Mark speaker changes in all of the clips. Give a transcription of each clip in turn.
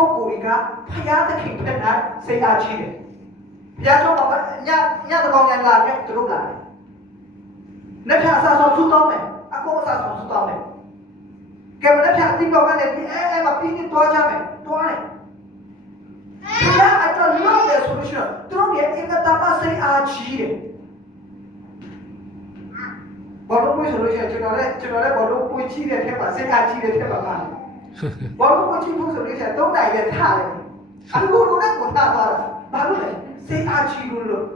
Speaker 1: ပုဂ္ဂိုလ်တွေကဖယားသခင်ထက်၌စိတ်အားကြီးတယ်ဘုရားကျောင်းမှာညညတကောင်ညလာတယ်သူတို့လာတယ်လက်ဖြာအစားဆုံးဆူတောင်းတယ်အကုန်အစားဆုံးဆူတောင်းတယ်ကဲမလက်ဖြာတိပေါက်ကလည်းဒီအဲအဲမှာပြင်းပြသွားကြမယ်သွားတယ်ဘုရားအတွက်လုပ်တယ်ဆိုလို့ရှိရင်သူတို့ရဲ့အင်္ဂတမစိတ်အားကြီးတယ်ဘာလို့ကိုဆိုလို့ရှိရင်ကျွန်တော်လည်းကျွန်တော်လည်းဘာလို့ကိုကြီးတဲ့ထက်မှာစိတ်အားကြီးတဲ့ထက်မှာပါတယ် ဘာလို့ကိုချင်းဖို့ဆိုလို့ရှိရင်သုံးနိုင်ရထားတယ်အခုလိုနဲ့ကိုထားသွားတာဘာလို့လဲစိတ်အားချီလို့လို့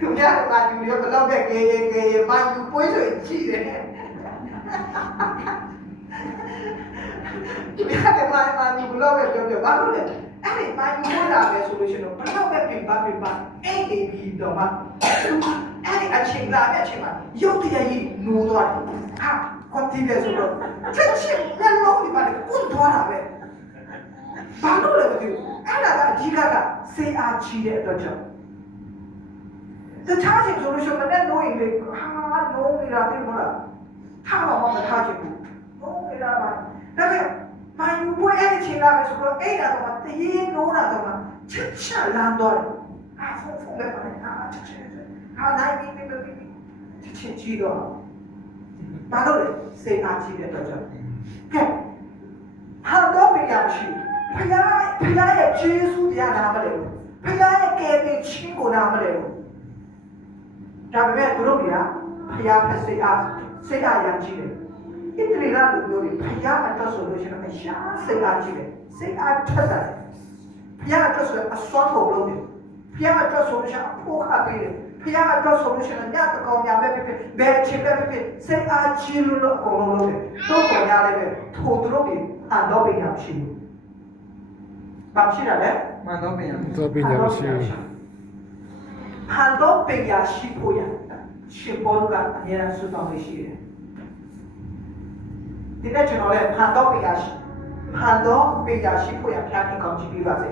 Speaker 1: သူများကမာယူရောဘလောက်ပဲကေကေကေမာယူပွေးဆိုချီတယ်သူများကမာမာယူဘလောက်ပဲပြောပြောဘာလို့လဲအဲ့ဒီမာယူပေါ်လာပဲဆိုလို့ရှိရင်ဘလောက်ပဲပြင်ပါပြင်ပါအဲ့ဒီပြီးတော့မှအဲ့ဒီအချိန်လာတဲ့အချိန်မှာရုပ်တရားကြီးနိုးသွားတယ်အာ ကွန်တီးတယ်ဆိုတော့ချက်ချင်းမျက်လုံးဒီပါလေကွန်းသွားတာပဲဘာလို့လဲမသိဘူးအဲ့ဒါကအကြီးကကစေအားချီတဲ့အတွက်ကြောင့်တခြားချိန်ဆိုလို့ရှိရင်မနဲ့နိုးရင်လေဟာနိုးနေတာသိမလားထားပါမထားချင်ဘူးနိုးနေတာပါဒါပေမဲ့ဘာယူပွဲအဲ့ဒီချိန်လာပဲဆိုတော့အဲ့ဒါတော့တရေနိုးတာတော့ချက်ချက်လမ်းသွားတယ်အာဖုန်းဖုန်းလည်းပါနေအာချက်ချက်ဟာနိုင်ပြီပြီပြီချက်ချက်ကြည့်တော့ ဘာလို့လဲစေအားချီတဲ့အတွက်ကြောင့်ကဲဟာတော့မရရှိဖခင်ဖခင်ရဲ့ယေရှုတရားနာမလဲဘူးဖခင်ရဲ့ကယ်တင်ခြင်းကိုနာမလဲဘူးဒါပေမဲ့သူတို့ကဖျားဖစိအားစိတ်အားရကြည့်တယ်။ဣတရီလာလူမျိုးတွေဖျားအတွက်ဆိုလို့ရှိရင်အရှာစိတ်အားကြည့်တယ်။စိတ်အားထက်တယ်။ဖျားအတွက်ဆိုအစွမ်းကုန်လုံးတယ်။ဖျားအတွက်ဆိုလို့ရှိရင်အဖို့ခပေးတယ်။ ဖျားအတွက်ဆိုလို့ရှိရင်ညတကောင်ညာပဲဖြစ်ဖြစ်ဘယ်အချိန်ပဲဖြစ်ဖြစ်စိတ်အားကြီးလို့လို့အကုန်လုံးလုပ်တယ်။တော့တော်ရလည်းပဲထိုသူတို့တွေအန်တော့ပိညာရှိဘူး။ဘာဖြစ်ရလဲ
Speaker 2: မှန်တော့ပြန်
Speaker 3: တော့ပညာမရှိဘူး
Speaker 1: ဟန်တော့ပညာရှိဖို့ရရှင်ဘောလူကအများအားဆုတောင်းနေရှိတယ်ဒီနေ့ကျွန်တော်လည်းဟန်တော့ပညာရှိဟန်တော့ပညာရှိဖို့ရဖျားခင်ကောင်းချီးပေးပါစေ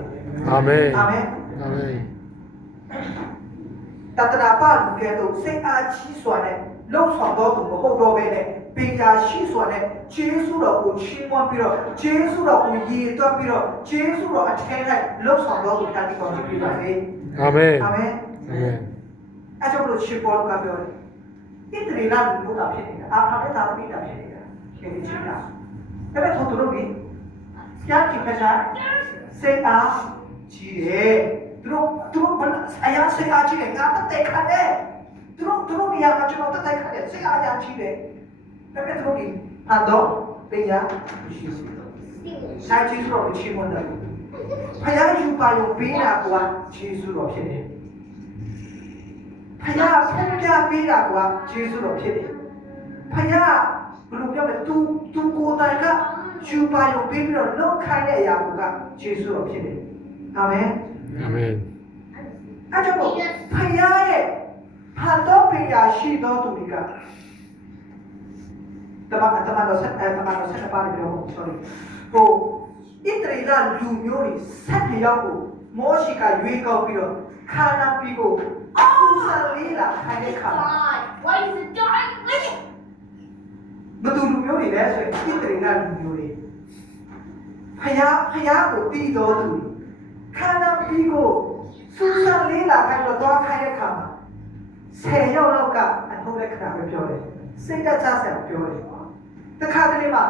Speaker 3: အာမင်
Speaker 1: အာမင်
Speaker 3: အာမင်
Speaker 1: တတနာပါလူကဲတော့စိတ်အားကြီးစွာနဲ့လှုပ်ဆောင်တော့သူမဟုတ်တော့ဘဲနဲ့ပညာရှိစွာနဲ့ဂျေစုတော်ကိုချီးမွမ်းပြီးတော့ဂျေစုတော်ကိုရည်တွက်ပြီးတော့ဂျေစုတော်အထက်၌လှုပ်ဆောင်တော့သူဖျားခင်ကောင်းချီးပေးပါစေ
Speaker 3: အာမင်
Speaker 1: အာမင်
Speaker 3: အာမင်
Speaker 1: အဲကြောင့်မလို့ရှင်ဘောကပြောတယ်ဣတရီလာလူမျိုးတာဖြစ်နေတာအာဖာနဲ့တာမိတာဖြစ်နေတာရှင်ကြီးတာဒါပေမဲ့သူတို့ကရှားကြည့်ခစားစေအားကြီးတယ်သူတို့ သူတို့ဘယ်အရာစေအားကြီးတယ်ငါတက်တဲ့ခါနဲ့သူတို့သူတို့နေရာမှာကျွန်တော်တက်တဲ့ခါနဲ့စေအားကြီးကြီးတယ်ဒါပေမဲ့သူတို့ကဟန်တော့ပညာရှိစီဆိုင်ကြီးဆိုတော့ချီးမွမ်းတယ်ဖယားယူပါရုံပေးတာကဂျေစုတော်ဖြစ်တယ်ဖယားဖုန်ပြပေးတာကွာယေရှုတော်ဖြစ်တယ်ဖယားဘယ်လိုပြောလဲ तू तू ကိုယ်တိုင်ကယူပါရုံပေးပြီးတော့လောက်ခိုင်းတဲ့အရာကယေရှုတော်ဖြစ်တယ်အာမင်
Speaker 3: အာမင်
Speaker 1: အဲကြောင့်မို့ဖယားရဲ့ဟာတော့ပညာရှိတော်သူတွေကတမန်တမန်တော်ဆက်အဲတမန်တော်ဆက်ပါးပြော sorry ဟိုဣတရီလာလူမျိုးတွေဆက်တယောက်ကိုမောရှိကရွေးကောက်ပြီးတော့ခါနာပြီးကိုအဆူဆန်လေးလာခိုင်းတဲ့ခါ
Speaker 4: God, why is it dark? Look at
Speaker 1: ဘယ်သူလူမျိုးတွေလဲဆိုရင်ဣသရေလလူမျိုးတွေဖယားဖယားကိုတည်တော်သူခန္ဓာပြီးကို စူးစမ်းလေးလာခိုင်းတော့သွားခိုင်းတဲ့ခါမှာဆယ်ရောက်လောက်ကအထုံးတဲ့ခဏပဲပြောတယ်စိတ်တချဆယ်ပြောတယ်တခါတလေမှာ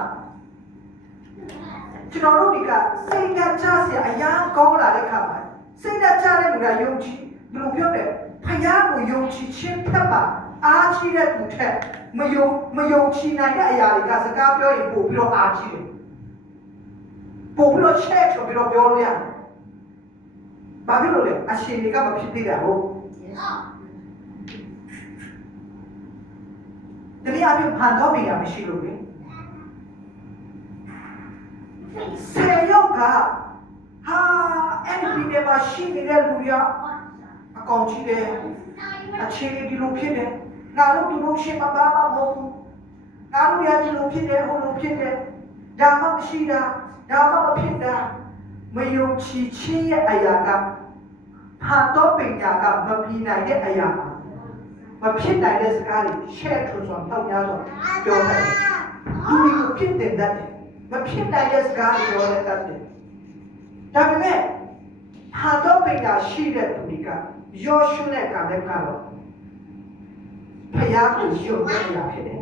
Speaker 1: ကျွန်တော်တို့ဒီကစိတ်တချဆယ်အရာကောင်းလာတဲ့ခါမှာစိတ်တချတဲ့လူကယုံကြည်ဘယ်လိုပြောလဲဖယားကိုယုံကြည်ခြင်းဖက်ပါအားကြီးတဲ့သူထက်မယုံမယုံကြည်နိုင်တဲ့အရာတွေကစကားပြောရင်ပို့ပြီးတော့အားကြီးတယ်ပို့ပြီးတော့ချက်ချပြီးတော့ပြောလို့ရတယ် ဘာဖြစ်လို့လဲအရှင်တွေကမဖြစ်သေးတာဟုတ်တနည်းအားဖြင့်ဖန်တော့မိတာမရှိလို့လေဆယ်ယောက်ကဟာအဲ့ဒီနေမှာရှိနေတဲ့လူတွေကအကောင်ကြီးတယ်အခြေအနေဒီလိုဖြစ်တယ်ငါတို့ဒီလိုရှင်းမပါမမဟုတ်ဘူးငါတို့ရဒီလိုဖြစ်တယ်ဟိုလိုဖြစ်တယ်ဒါမှမရှိတာဒါမှမဖြစ်တာ မယုံကြည်ခြင်းရဲ့အရာကဖန်တော့ပညာကမပြီးနိုင်တဲ့အရာပါမဖြစ်နိုင်တဲ့စကားတွေ share ထူဆောင်တော့များစွာပြောတယ်လူတွေကိုဖြစ်တင်တတ်တယ်ဘမဖြစ်နိုင်တဲ့စကားပြောတဲ့တတ်တယ်ဒါပေမဲ့ဟာတော့ပင်ကရှိတဲ့သူတွေကယောရှုနဲ့ကလည်းကတော့ဖယားကိုယုံကြည်ရဖြစ်တယ်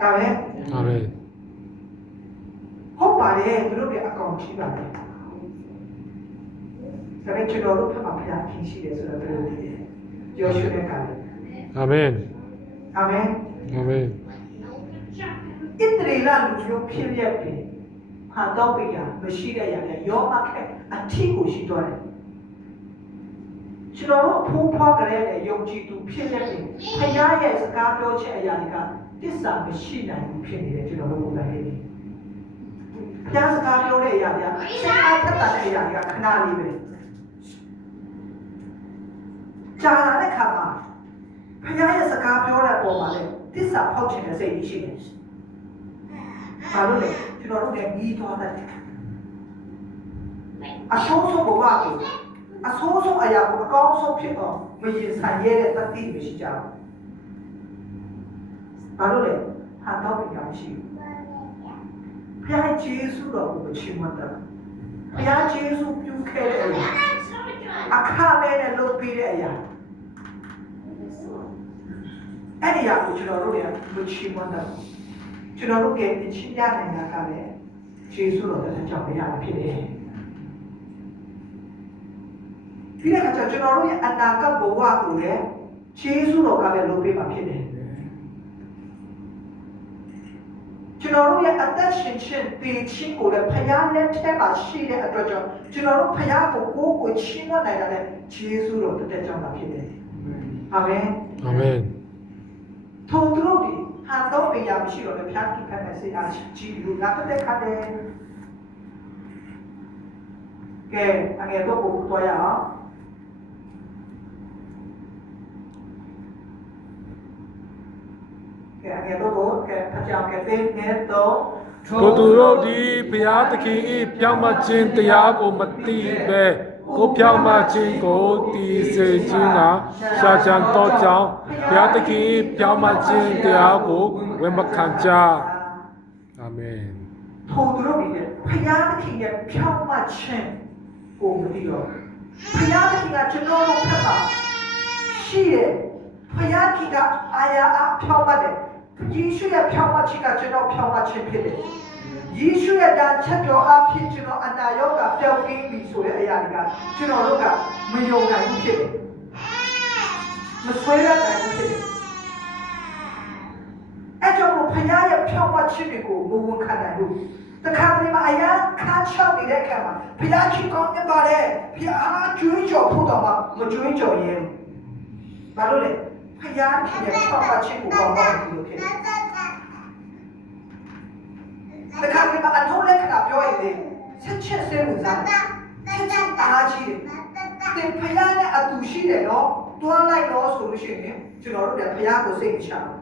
Speaker 1: ဒါပဲ
Speaker 3: အာမင်
Speaker 1: ဟုတ်ပါတယ်သူတို့ကအကောင်ကြီးပါတယ် ဒါပေမဲ့ကျွန်တော်တို့ဖက်မှာဖယားခင်ရှိတယ်ဆိုတော့သူတို့သိတယ်ယောရှုနဲ့ကလည်း
Speaker 3: အာမင်
Speaker 1: အာမင်
Speaker 3: အာမင်
Speaker 1: ဣတရီလာလူမျိုးဖြစ်ရက်ပြီးဟာတော့ပြရမရှိတဲ့ရတဲ့ယောမခက်အထီးကိုရှိတော့တယ်ကျွန်တော်တို့ဖိုးဖွားကြတဲ့ယုံကြည်သူဖြစ်ရက်ပြီးဖယားရဲ့စကားပြောချက်အရာတွေကတစ္ဆာမရှိနိုင်ဘူးဖြစ်နေတယ်ကျွန်တော်တို့ဘုရားဟဲ့ဖယားစကားပြောတဲ့အရာတွေကစိတ်အားထက်သန်တဲ့အရာတွေကခဏလေးပဲ ကြာလာတဲ့ခါမှာဖယားရဲ့စကားပြောတဲ့ပုံမှာလေတစ္ဆာဖောက်ချင်တဲ့စိတ်ကြီးရှိတယ်ဘာလို့လဲကျွန်တော်တို့လည်းပြီးသွားတတ်တယ်အဆိုးဆုံးဘဝကိုအဆိုးဆုံးအရာကိုအကောင်းဆုံးဖြစ်အောင်မရင်ဆိုင်ရတဲ့တတိမရှိကြဘူးဘာလို့လဲဟာတော့ပြရမရှိဘူးဘုရားယေရှုတော်ကိုချီးမွမ်းတာဘုရားယေရှုပြုခဲ့တဲ့အရာအခမဲ့နဲ့လု ပ်ပြီးတဲ့အရာအဲ့ဒီအရာကိုကျွန်တော်တို့လည်းမချီးမွမ်းတတ်ဘူးကျွန်တော်တို့ရဲ့အချင်းပြနိုင်တာကလည်းယေရှုတော်တဲ့ကြောင့်မရတာဖြစ်တယ်။ဒီနေ့ကကျွန်တော်တို့ရဲ့အနာဂတ်ဘဝကိုလည်းယေရှုတော်ကပဲလုပ်ပေးမှာဖြစ်တယ်။ကျွန်တော်တို့ရဲ့အသက်ရှင်ခြင်းတည်ခြင်းကိုလည်းဖခင်လက်ထက်မှာရှိတဲ့အတွက်ကြောင့်ကျွန်တော်တို့ဖခင်ကိုကိုယ်ကိုချီးမွမ်းနိုင်တာလည်း ယေရှုတော်တဲ့ကြောင့်ပါဖြစ်တယ်။အာမင်။
Speaker 3: အာမင်
Speaker 1: ထိုသူတို့ဒီဟာတော့ပေရမရှိတော့လည်းဖျားကိဖက်မဲ့စေအားကြီးလူငါတက်ခတ်တယ်ကဲအငယ်တော့ကိုတွားရအောင်ကဲအငယ်တော့ကိုကဲဖျားကဲတဲ့ငယ်တော့
Speaker 3: ကိုသူတို့ဒီဘုရားသခင်၏ပြောင်းမခြင်းတရားကိုမသိပဲ ကိုပြောင်းမခြင်းကိုတည်စေခြင်းကရှားချမ်းတော့ကြောင်းဘုရားသခင်၏ပြောင်းမခြင်းတရားကိုဝေမခံကြအာမင်
Speaker 1: ထိုသူတို့ဒီဖျားသခင်ရဲ့ဖြောင်းမှခြင်းကိုမသိတော့ဖျားသခင်ကကျွန်တော်တို့ဖက်ပါရှိတယ်ဖျားသခင်ကအာရအဖြောင်းမှတယ်ယေရှုရဲ့ဖြောင်းမှခြင်းကကျွန်တော်ဖြောင်းမှခြင်းဖြစ်တယ် ယေရှုရဲ့ဒါချက်တော်အဖြစ်ကျွန်တော်အနာရောဂါပျောက်ကင်းပြီဆိုတဲ့အရာတွေကကျွန်တော်တို့ကမယုံနိုင်ဘူးဖြစ်တယ်မဆွဲရနိုင်ဘူးဖြစ်တယ်အဲ့ကြောင့်မို့ဖခင်ရဲ့ဖြောင့်မတ်ခြင်းတွေကိုမဝန်ခံနိုင်ဘူးတခါတလေမှာအရာခါချောက်နေတဲ့အခါမှာဖခင်ချစ်ကောင်းမြတ်ပါတယ်ဖခင်အားကျွေးကြော်ဖို့တော့မှမကျွေးကြော်ရဲဘူးဘာလို့လဲဖခင်ရဲ့ဖြောင့်မတ်ခြင်းကိုကောင်းကောင်းလုပ်ဖြစ်တယ်တခါတ လေမှာအထုံးလက္ခဏာပြောရင်လေဆက်ချက်ဆဲမှုစားတယ်ဆက်ချက်အားကြီးတယ်သင်ဖခင်နဲ့အတူရှိတယ်နော်တွားလိုက်တော့ဆိုလို့ရှိရင်ကျွန်တော်တို့လည်းဖခင်ကိုစိတ်မချဘူး